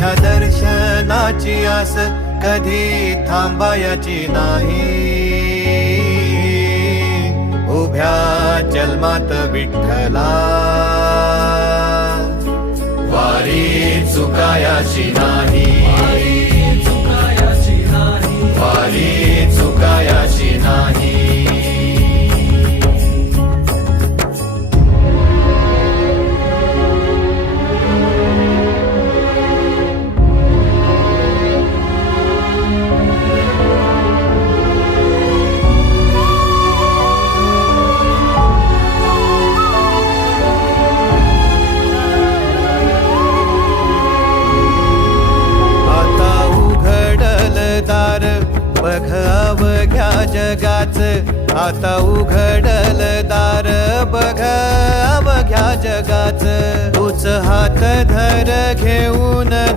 तुझ्या दर्शनाची आस कधी थांबायची नाही. उभ्या जन्मात विठ्ठला वारी चुकायाची नाही. वारी चुकायाची नाही. बघ अवघ्या जगाच, आता उघडल दार बघ अवघ्या जगाच. तूच हात धर घेऊन